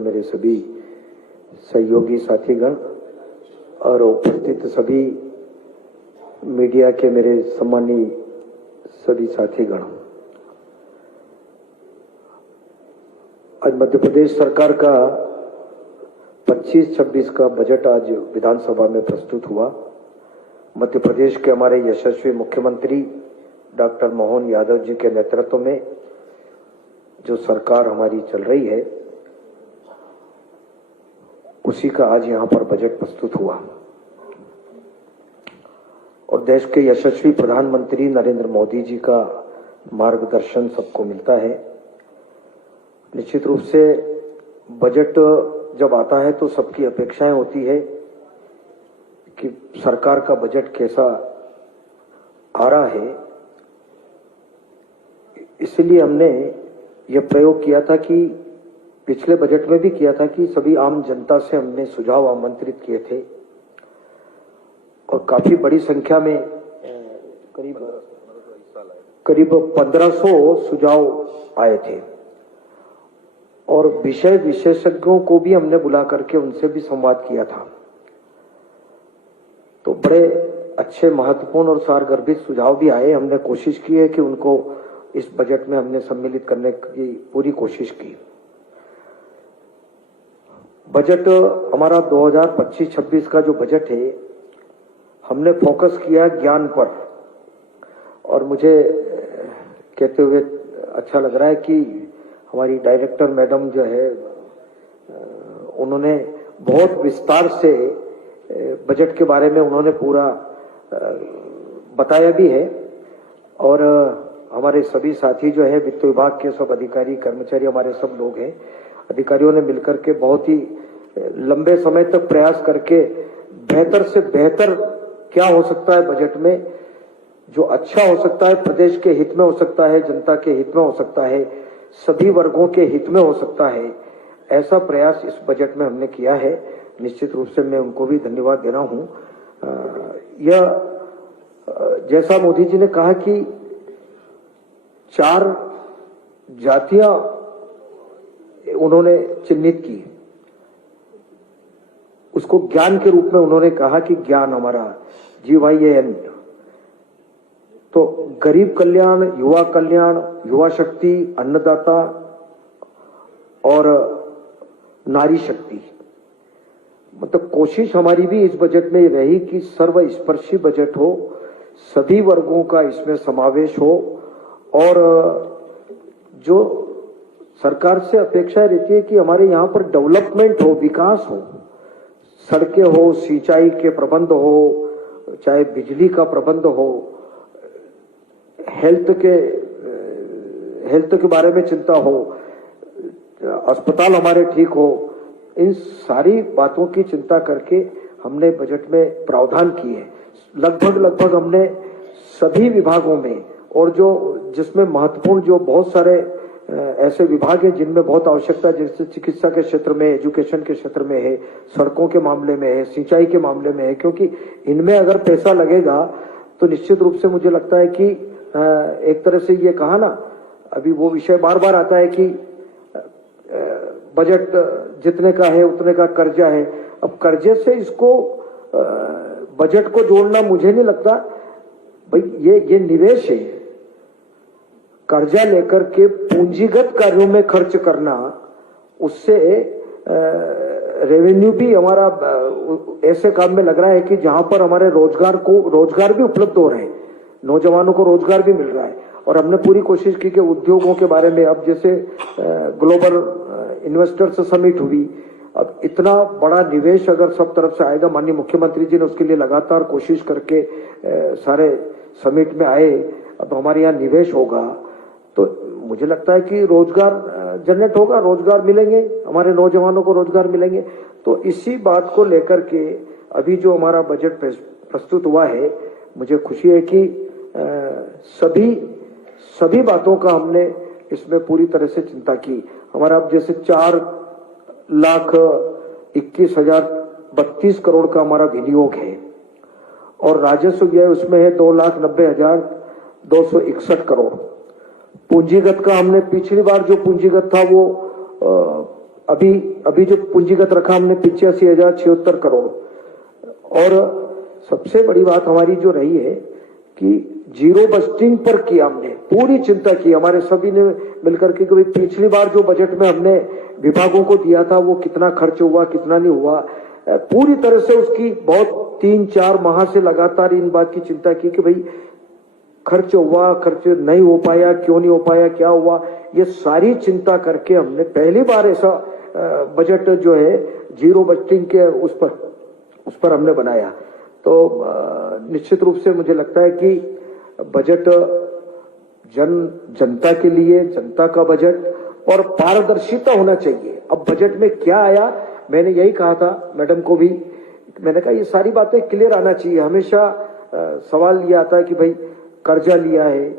मेरे सभी सहयोगी साथीगण और उपस्थित सभी मीडिया के मेरे सम्मानीय सभी साथीगण, आज मध्य प्रदेश सरकार का 25-26 का बजट आज विधानसभा में प्रस्तुत हुआ। मध्य प्रदेश के हमारे यशस्वी मुख्यमंत्री डॉक्टर मोहन यादव जी के नेतृत्व में जो सरकार हमारी चल रही है, उसी का आज यहां पर बजट प्रस्तुत हुआ और देश के यशस्वी प्रधानमंत्री नरेंद्र मोदी जी का मार्गदर्शन सबको मिलता है। निश्चित रूप से बजट जब आता है तो सबकी अपेक्षाएं होती है कि सरकार का बजट कैसा आ रहा है। इसलिए हमने यह प्रयोग किया था कि पिछले बजट में भी किया था कि सभी आम जनता से हमने सुझाव आमंत्रित किए थे और काफी बड़ी संख्या में करीब 1500 सुझाव आए थे और विषय विशेषज्ञों को भी हमने बुला करके उनसे भी संवाद किया था। तो बड़े अच्छे, महत्वपूर्ण और सारगर्भित सुझाव भी आए। हमने कोशिश की है कि उनको इस बजट में हमने सम्मिलित करने की पूरी कोशिश की। बजट हमारा 2025-26 का जो बजट है, हमने फोकस किया ज्ञान पर और मुझे कहते हुए अच्छा लग रहा है कि हमारी डायरेक्टर मैडम जो है, उन्होंने बहुत विस्तार से बजट के बारे में उन्होंने पूरा बताया भी है और हमारे सभी साथी जो है, वित्त विभाग के सब अधिकारी कर्मचारी, हमारे सब लोग हैं, अधिकारियों ने मिलकर के बहुत ही लंबे समय तक प्रयास करके बेहतर से बेहतर क्या हो सकता है बजट में, जो अच्छा हो सकता है, प्रदेश के हित में हो सकता है, जनता के हित में हो सकता है, सभी वर्गों के हित में हो सकता है, ऐसा प्रयास इस बजट में हमने किया है। निश्चित रूप से मैं उनको भी धन्यवाद दे रहा हूं। यह जैसा मोदी जी ने कहा कि 4 जातियां उन्होंने चिन्हित की, उसको ज्ञान के रूप में उन्होंने कहा कि ज्ञान हमारा GYAN, तो गरीब कल्याण, युवा शक्ति, अन्नदाता और नारी शक्ति। मतलब कोशिश हमारी भी इस बजट में रही कि सर्वस्पर्शी बजट हो, सभी वर्गों का इसमें समावेश हो और जो सरकार से अपेक्षा रहती है कि हमारे यहाँ पर डेवलपमेंट हो, विकास हो, सड़कें हो, सिंचाई के प्रबंध हो, चाहे बिजली का प्रबंध हो, हेल्थ के बारे में चिंता हो, अस्पताल हमारे ठीक हो, इन सारी बातों की चिंता करके हमने बजट में प्रावधान किए हैं। लगभग हमने सभी विभागों में और जिसमें महत्वपूर्ण जो बहुत सारे ऐसे विभाग हैं जिनमें बहुत आवश्यकता, जैसे चिकित्सा के क्षेत्र में, एजुकेशन के क्षेत्र में है, सड़कों के मामले में है, सिंचाई के मामले में है, क्योंकि इनमें अगर पैसा लगेगा तो निश्चित रूप से मुझे लगता है कि एक तरह से ये कहा ना, अभी वो विषय बार बार आता है कि बजट जितने का है उतने का कर्जा है। अब कर्जे से इसको बजट को जोड़ना मुझे नहीं लगता भाई, ये निवेश है। कर्जा लेकर के पूंजीगत कार्यों में खर्च करना, उससे रेवेन्यू भी हमारा ऐसे काम में लग रहा है कि जहां पर हमारे रोजगार भी उपलब्ध हो रहे हैं, नौजवानों को रोजगार भी मिल रहा है। और हमने पूरी कोशिश की कि उद्योगों के बारे में, अब जैसे ग्लोबल इन्वेस्टर्स समिट हुई, अब इतना बड़ा निवेश अगर सब तरफ से आएगा, माननीय मुख्यमंत्री जी ने उसके लिए लगातार कोशिश करके सारे समिट में आए, अब हमारे यहाँ निवेश होगा तो मुझे लगता है कि रोजगार जनरेट होगा, रोजगार मिलेंगे, हमारे नौजवानों को रोजगार मिलेंगे। तो इसी बात को लेकर के अभी जो हमारा बजट प्रस्तुत हुआ है, मुझे खुशी है कि सभी बातों का हमने इसमें पूरी तरह से चिंता की। हमारा अब जैसे 4,21,032 करोड़ का हमारा विनियोग है और राजस्व व्यय उसमें है 2,90,261 करोड़। पूंजीगत का हमने पिछली बार जो पूंजीगत था वो अभी जो पूंजीगत रखा हमने 85,076 करोड़। और सबसे बड़ी बात हमारी जो रही है कि जीरो बस्टिंग पर किया, हमने पूरी चिंता की हमारे सभी ने मिलकर के, भाई पिछली बार जो बजट में हमने विभागों को दिया था वो कितना खर्च हुआ कितना नहीं हुआ, पूरी तरह से उसकी बहुत 3-4 माह से लगातार इन बात की चिंता की कि भाई खर्च हुआ, खर्च नहीं हो पाया, क्यों नहीं हो पाया, क्या हुआ, ये सारी चिंता करके हमने पहली बार ऐसा बजट जो है जीरो बजटिंग के उस पर हमने बनाया। तो निश्चित रूप से मुझे लगता है कि बजट जनता के लिए, जनता का बजट और पारदर्शिता होना चाहिए। अब बजट में क्या आया, मैंने यही कहा था मैडम को भी, मैंने कहा ये सारी बातें क्लियर आना चाहिए। हमेशा सवाल ये आता है कि भाई कर्जा लिया है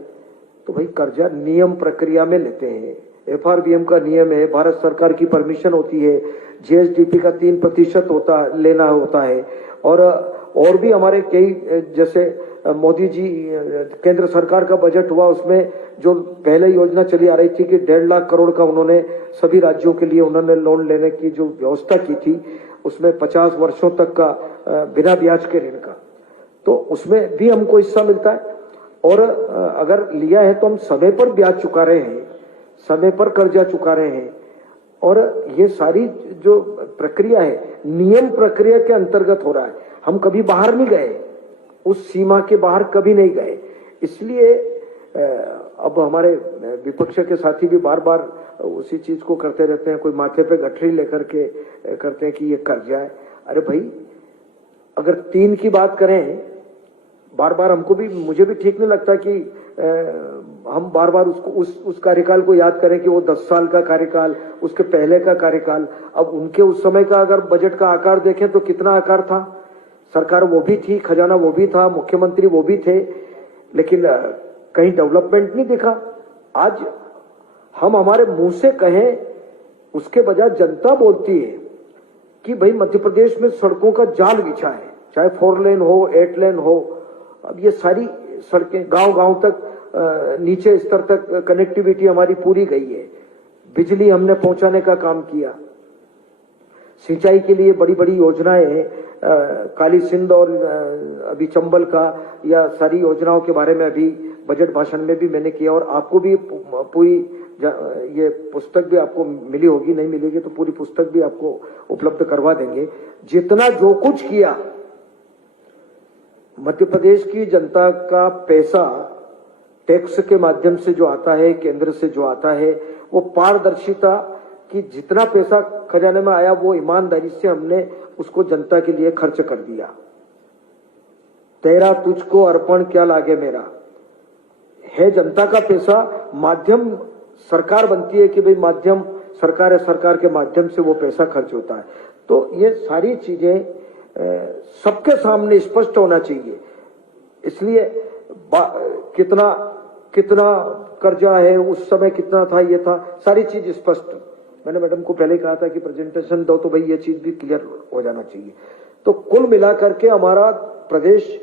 तो भाई कर्जा नियम प्रक्रिया में लेते हैं, FRBM का नियम है, भारत सरकार की परमिशन होती है, GSDP का 3% लेना होता है। और भी हमारे कई, जैसे मोदी जी केंद्र सरकार का बजट हुआ उसमें जो पहले योजना चली आ रही थी कि 1.5 लाख करोड़ का उन्होंने सभी राज्यों के लिए उन्होंने लोन लेने की जो व्यवस्था की थी, उसमें 50 वर्षों तक का बिना ब्याज के ऋण का, तो उसमें भी हमको हिस्सा मिलता है। और अगर लिया है तो हम समय पर ब्याज चुका रहे हैं, समय पर कर्जा चुका रहे हैं। और ये सारी जो प्रक्रिया है नियम प्रक्रिया के अंतर्गत हो रहा है, हम कभी बाहर नहीं गए, उस सीमा के बाहर कभी नहीं गए। इसलिए अब हमारे विपक्ष के साथी भी बार बार उसी चीज को करते रहते हैं, कोई माथे पे गठरी लेकर के करते हैं कि ये कर्जा है। अरे भाई अगर 3 की बात करें बार बार, हमको भी, मुझे भी ठीक नहीं लगता कि हम बार बार उसको उस कार्यकाल को याद करें कि वो 10 साल का कार्यकाल, उसके पहले का कार्यकाल। अब उनके उस समय का अगर बजट का आकार देखें तो कितना आकार था, सरकार वो भी थी, खजाना वो भी था, मुख्यमंत्री वो भी थे, लेकिन कहीं डेवलपमेंट नहीं दिखा। आज हम हमारे मुंह से कहें उसके बजाय जनता बोलती है कि भाई मध्य प्रदेश में सड़कों का जाल बिछा है, चाहे 4 लेन हो, 8 लेन हो। अब ये सारी सड़कें गांव-गांव तक, नीचे स्तर तक कनेक्टिविटी हमारी पूरी गई है। बिजली हमने पहुंचाने का काम किया, सिंचाई के लिए बड़ी बड़ी योजनाएं हैं, काली सिंध और अभी चंबल का, या सारी योजनाओं के बारे में अभी बजट भाषण में भी मैंने किया। और आपको भी पूरी ये पुस्तक भी आपको मिली होगी, नहीं मिलेगी तो पूरी पुस्तक भी आपको उपलब्ध करवा देंगे। जितना जो कुछ किया, मध्य प्रदेश की जनता का पैसा टैक्स के माध्यम से जो आता है, केंद्र से जो आता है, वो पारदर्शिता कि जितना पैसा खजाने में आया वो ईमानदारी से हमने उसको जनता के लिए खर्च कर दिया। तेरा तुझको अर्पण क्या लागे मेरा है, जनता का पैसा, माध्यम सरकार बनती है कि भाई माध्यम सरकार है, सरकार के माध्यम से वो पैसा खर्च होता है। तो ये सारी चीजें सबके सामने स्पष्ट होना चाहिए। इसलिए कितना कर्जा है, उस समय कितना था, ये था, सारी चीज स्पष्ट। मैंने मैडम को पहले कहा था कि प्रेजेंटेशन दो तो भाई ये चीज भी क्लियर हो जाना चाहिए। तो कुल मिलाकर के हमारा प्रदेश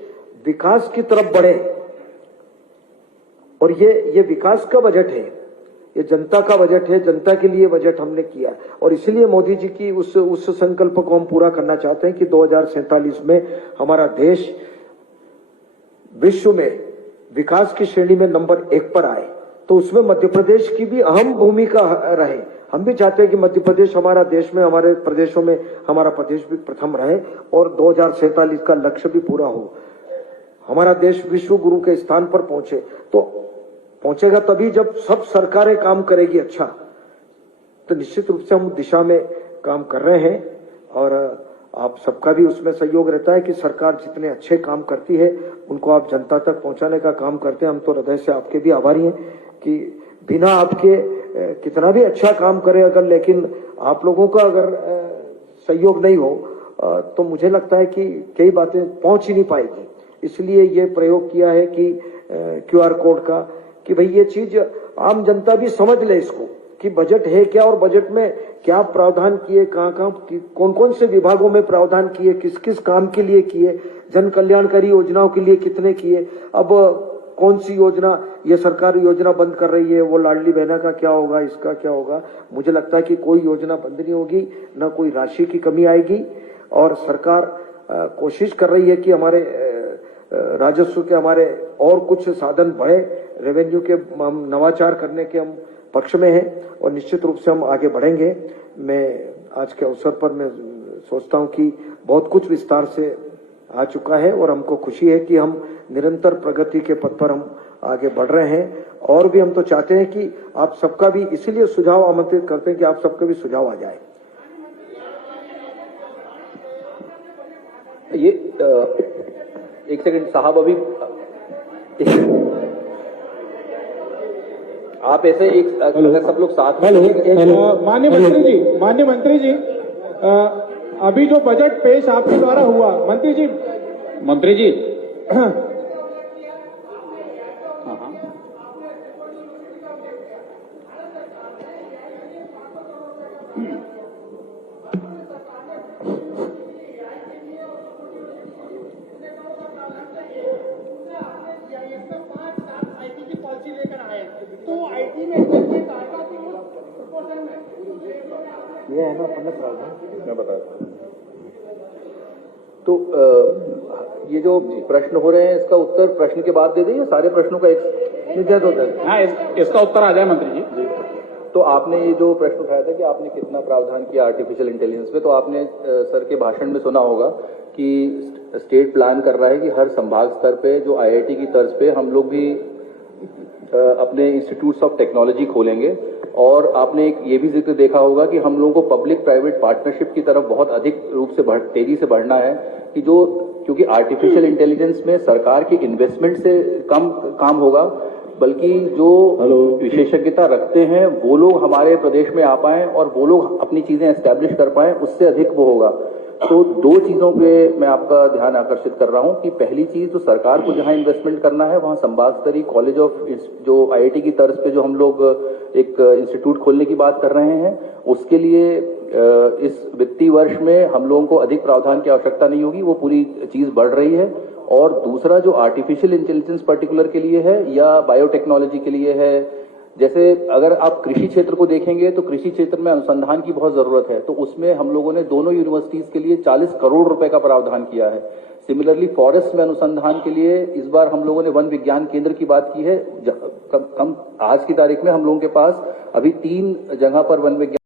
विकास की तरफ बढ़े, और ये विकास का बजट है, ये जनता का बजट है, जनता के लिए बजट हमने किया। और इसलिए मोदी जी की उस संकल्प को हम पूरा करना चाहते हैं कि 2047 में हमारा देश विश्व में विकास की श्रेणी में नंबर 1 पर आए। तो उसमें मध्य प्रदेश की भी अहम भूमिका रहे। हम भी चाहते हैं कि मध्य प्रदेश हमारा देश में, हमारे प्रदेशों में हमारा प्रदेश भी प्रथम रहे और 2047 का लक्ष्य भी पूरा हो, हमारा देश विश्व गुरु के स्थान पर पहुंचे। तो पहुंचेगा तभी जब सब सरकारें काम करेगी अच्छा। तो निश्चित रूप से हम दिशा में काम कर रहे हैं, और आप सबका भी उसमें सहयोग रहता है कि सरकार जितने अच्छे काम करती है उनको आप जनता तक पहुंचाने का काम करते हैं। हम तो हृदय से आपके भी आभारी हैं कि बिना आपके कितना भी अच्छा काम करे अगर, लेकिन आप लोगों का अगर सहयोग नहीं हो तो मुझे लगता है कि कई बातें पहुंच ही नहीं पाएगी। इसलिए ये प्रयोग किया है कि QR कोड का, कि भाई ये चीज आम जनता भी समझ ले इसको कि बजट है क्या और बजट में क्या प्रावधान किए, कहां कौन कौन से विभागों में प्रावधान किए, किस किस काम के लिए किए, जन कल्याणकारी योजनाओं के लिए कितने किए। अब कौन सी योजना, ये सरकारी योजना बंद कर रही है, वो लाडली बहना का क्या होगा, इसका क्या होगा। मुझे लगता है कि कोई योजना बंद नहीं होगी, न कोई राशि की कमी आएगी, और सरकार कोशिश कर रही है कि हमारे राजस्व के हमारे और कुछ साधन बढ़े, रेवेन्यू के हम नवाचार करने के हम पक्ष में हैं और निश्चित रूप से हम आगे बढ़ेंगे। मैं आज के अवसर पर मैं सोचता हूं कि बहुत कुछ विस्तार से आ चुका है और हमको खुशी है कि हम निरंतर प्रगति के पथ पर हम आगे बढ़ रहे हैं। और भी हम तो चाहते हैं कि आप सबका भी, इसीलिए सुझाव आमंत्रित करते हैं कि आप सबका भी सुझाव आ जाए। ये एक सेकंड साहब, अभी आप ऐसे एक अगर सब लोग साथ में माननीय मंत्री जी, अभी जो बजट पेश आपके द्वारा हुआ, मंत्री जी तो आईटी में इन्वेस्टमेंट आएगा तो उस प्रोपोर्शन में ये है ना अपने प्रावधान, मैं बता दूं। तो ये जो प्रश्न हो रहे हैं इसका उत्तर प्रश्न के बाद दे दें या सारे प्रश्नों का एक दे दो? हाँ, इसका उत्तर आ जाए मंत्री जी। तो आपने ये जो प्रश्न उठाया था कि आपने कितना प्रावधान किया आर्टिफिशियल इंटेलिजेंस पे, तो आपने सर के भाषण में सुना होगा कि स्टेट प्लान कर रहा है कि हर संभाग स्तर पे जो आईआईटी की तर्ज पे हम लोग भी अपने इंस्टीट्यूट्स ऑफ टेक्नोलॉजी खोलेंगे। और आपने एक ये भी जिक्र देखा होगा कि हम लोगों को पब्लिक प्राइवेट पार्टनरशिप की तरफ बहुत अधिक रूप से तेजी से बढ़ना है, कि जो क्योंकि आर्टिफिशियल इंटेलिजेंस में सरकार की इन्वेस्टमेंट से कम काम होगा, बल्कि जो विशेषज्ञता रखते हैं वो लोग हमारे प्रदेश में आ पाएं और वो लोग अपनी चीजें एस्टैब्लिश कर पाएं, उससे अधिक वो होगा। तो दो चीजों पे मैं आपका ध्यान आकर्षित कर रहा हूं कि पहली चीज, जो सरकार को जहां इन्वेस्टमेंट करना है वहां संभाग स्तरीय कॉलेज ऑफ जो आईआईटी की तर्ज पे जो हम लोग एक इंस्टीट्यूट खोलने की बात कर रहे हैं, उसके लिए इस वित्तीय वर्ष में हम लोगों को अधिक प्रावधान की आवश्यकता नहीं होगी, वो पूरी चीज बढ़ रही है। और दूसरा जो आर्टिफिशियल इंटेलिजेंस पर्टिकुलर के लिए है या बायोटेक्नोलॉजी के लिए है, जैसे अगर आप कृषि क्षेत्र को देखेंगे तो कृषि क्षेत्र में अनुसंधान की बहुत जरूरत है, तो उसमें हम लोगों ने दोनों यूनिवर्सिटीज के लिए 40 करोड़ रुपए का प्रावधान किया है। सिमिलरली फॉरेस्ट में अनुसंधान के लिए इस बार हम लोगों ने वन विज्ञान केंद्र की बात की है। कम आज की तारीख में हम लोगों के पास अभी 3 जगह पर वन विज्ञान